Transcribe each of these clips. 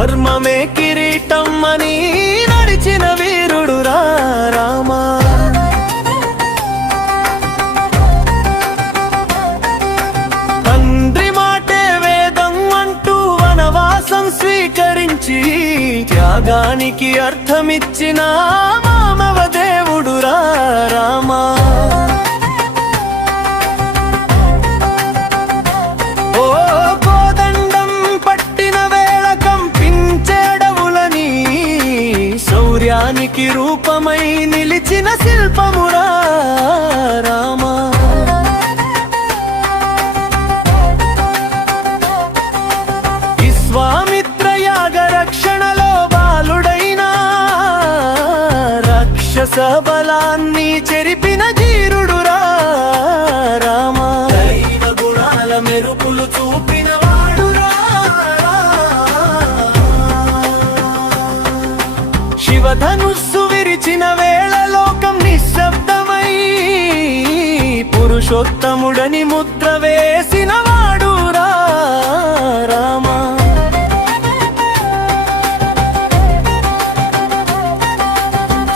ధర్మమే కిరీటం అని నడిచిన వీరుడు రామ. తండ్రి మాటే వేదం అంటూ వనవాసం స్వీకరించి త్యాగానికి అర్థమిచ్చిన మానవ దేవుడు రామ. శౌర్యానికి రూపమై నిలిచిన శిల్పమురా రామ. విశ్వామిత్ర యాగ రక్షణలో బాలుడైన రాక్షస బలాన్ని చెరిపిన ధీరుడు రామ. దైవ గుణాల మెరుపులు చూపిన శివధనుస్సు విరిచిన వేళ లోకం నిశ్శబ్దమై పురుషోత్తముడని ముద్ర వేసిన వాడు రామ.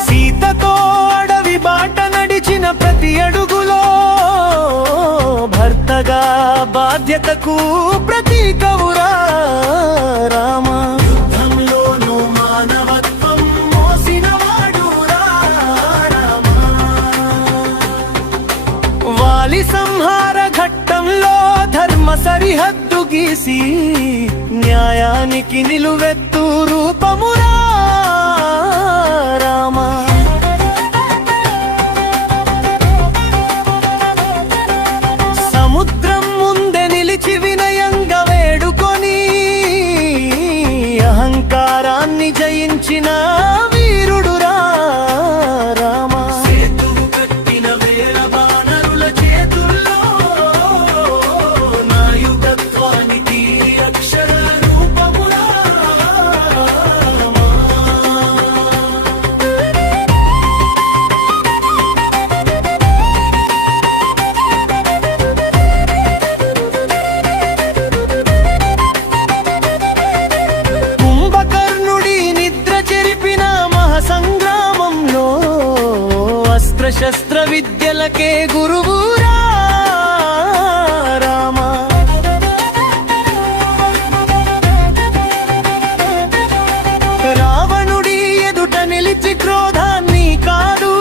సీతతో అడవి బాట నడిచిన ప్రతి అడుగులో భర్తగా బాధ్యతకు ప్రతీకవురా రామ. సంహార ఘట్టంలో ధర్మ సరిహద్దు గీసి న్యాయానికి నిలువెత్తు రూపమురా రామ. సముద్రం ముందే నిలిచి వినయంగా వేడుకొని అహంకారాన్ని జయించిన వీరుడు రామ. శస్త్ర విద్యలకే గురువు రామ. రావణుడి ఎదుట నిలిచి క్రోధాన్ని కాదు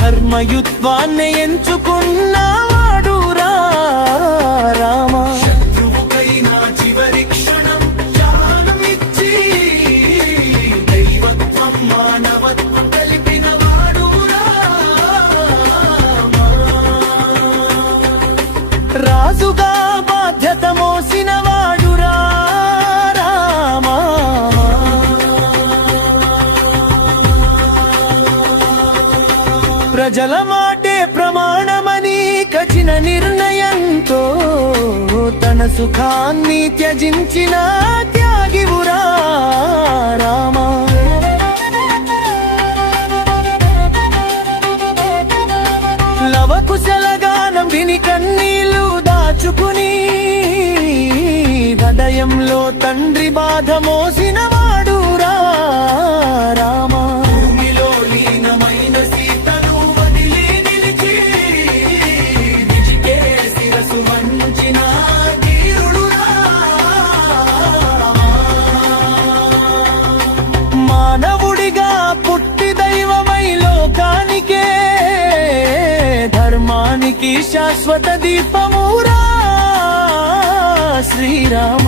ధర్మయుత్వాన్ని ఎంచుకున్నవాడు రామ. శత్రువుకైనా చివరి క్షణం జ్ఞానమిచ్చి దైవత్వం మానవత్వం కలిపిన రాజుగా బాధ్యత మోసిన వాడు రామ. ప్రజల మాటే ప్రమాణమని కఠిన నిర్ణయంతో తన సుఖాన్ని త్యజించిన త్యాగివురా రామ. లవకుశలగానం విని కన్నీళ్లు దాచుకుని హృదయంలో తండ్రి బాధ మోసిన వాడు రామ. భూమిలో లీనమైన సీతను వదిలి నిలిచి నిజికే శిరసు వంచిన ధీరుడు మానవుడిగా పుట్టి దైవమై లోకానికే ధర్మానికి శాశ్వత దీపమురా శ్రీరామ.